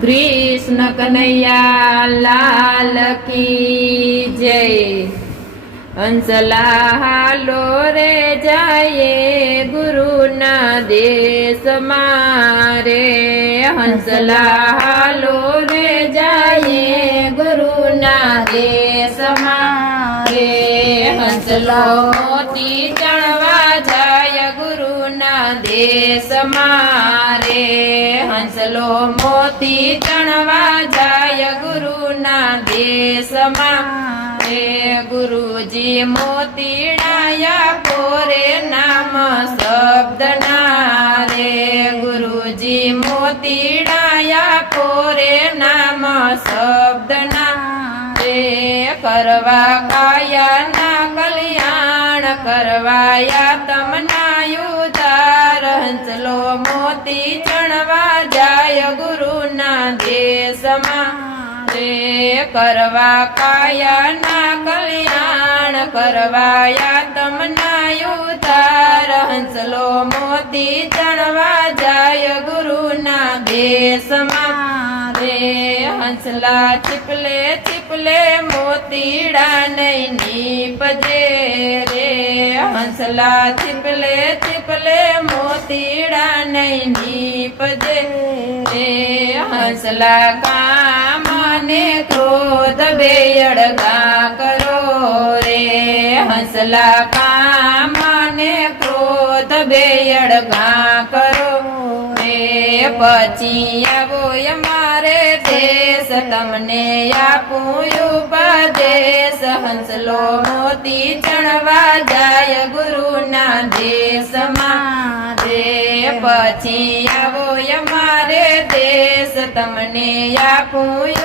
कृष्ण कन्हैया लाल की जय। हंसला हालो रे जाए गुरु ना देश मारे। हंसला हालो रे जाए गुरु ना देश मारे। हंसलो मोती चढ़वा जाय गुरु ना देश मारे। हंसलो मोती चढ़वा जाय गुरु ना देश मारे। गुरुजी मोतीड़ाया कोरे नाम शब्द नारे। गुरुजी मोतीड़ाया कोरे नाम शब्द नारे। करवा काया ना कल्याण करवाया तमना उद्धार। हंसलो मोती चढ़वा जाय गुरु ना देश मारे। करवा काया ना कल्याण करवाया तमना उद्धार। हंसलो मोती चढ़वा जाय गुरु ना देश मारे। हंसला छिपले छिपले मोतीड़ा नहीं नीपजे रे। हंसला छिपले छिपले मोतीड़ा नहीं नीपजे रे। हंसला काम ने क्रोध बेअड़गा करो रे। हंसला काम ने क्रोध बेअड़गा करो रे। पची आवो मारे देश तमने आपू उपदेश। हंसलो मोती चढ़वा जाय गुरु ना देश मारे। पची आवो मारे देश तमने आपू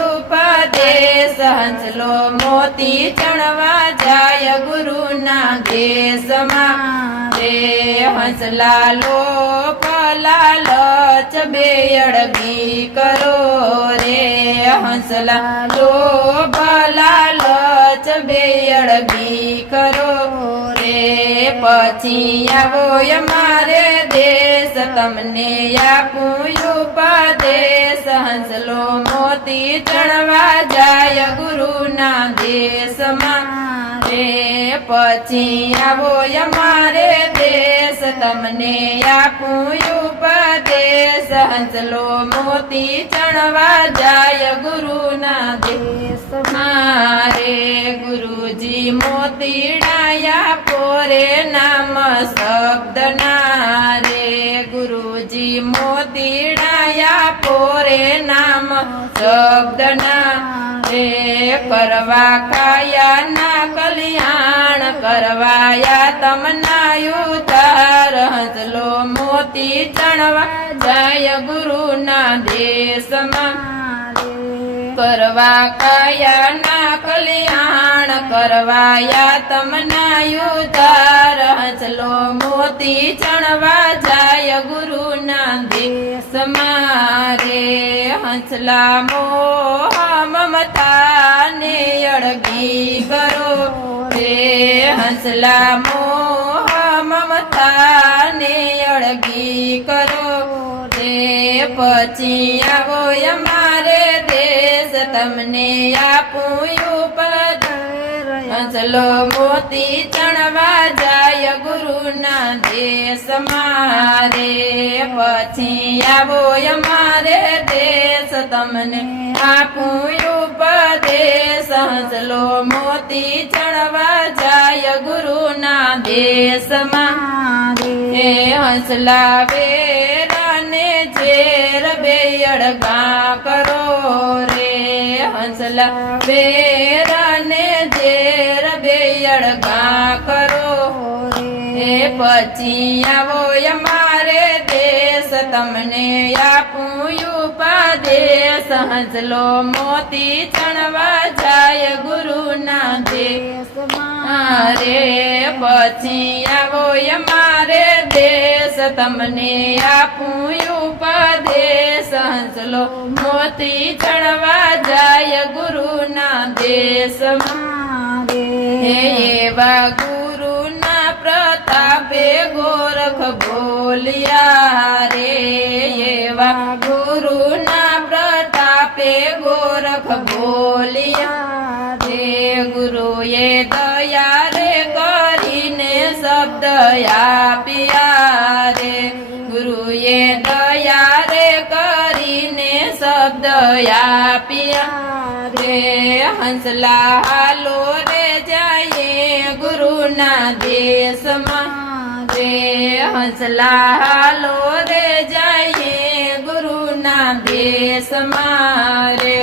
उपदेश। हंसलो मोती चढ़वा जाय गुरु ना देश मारे। हंसला लोप लालच बेअड़गी करो रे। हंसला लोभ लालच बेअड़गी करो रे। पची आवो मारे देश तमने आपू उपदेश। हंसलो मोती चढ़वा जाय गुरु ना देश मारे। पची आवो मारे देश तमने आपू उपदेश। हंसलो मोती चढ़वा जाय गुरु ना देश मारे। गुरुजी मोतीड़ाया पोरे नाम शब्द नारे। गुरुजी मोतीड़ाया पोरे नाम शब्द नारे। करवा काया ना कल्याण करवाया तमना उद्धार। हंसलो मोती चढ़वा जाय गुरु ना देश मारे। करवा काया ना कल्याण करवाया तमना उद्धार। हंसलो मोती चढ़वा जाय गुरु ना देश मारे। हंसला मोह ममता ने अड़गी करो रे। हंसला मोह ममता ने अड़गी करो रे। पची आवो मारे देश तमने आपू उपदेश। हंसलो मोती चढ़वा जाय गुरु ना देश मारे। पची आवो मारे देश तमने आपू उपदेश। हंसलो मोती चढ़वा जाय गुरु ना देश मारे। हंसला वेरा ने जेर बेअड़गा करो रे। हंसला वेरा ने जेर बेअड़गा करो रे। पची आवो मारे देश तमने आपू उपदेश। हंसलो मोती चढ़वा जाय गुरु ना देश मारे। पची आवो मारे देश तमने आपू उपदेश। हंसलो मोती चढ़वा जाय गुरु ना देश मारे। एवा गुरु ना प्रतापे गोरख बोलिया रे। एवा गुरु ना प्रताप આપે ગોરખ બોલિયા રે ગુરુએ દયા રે કરીને શબ્દ આપ્યા રે ગુરુએ દયા રે કરીને શબ્દ આપ્યા રે હંસલા હાલો રે જઈએ ગુરુના દેશમાં રે હંસલા હાલો રે જઈએ ગુરુના દેશમાં રે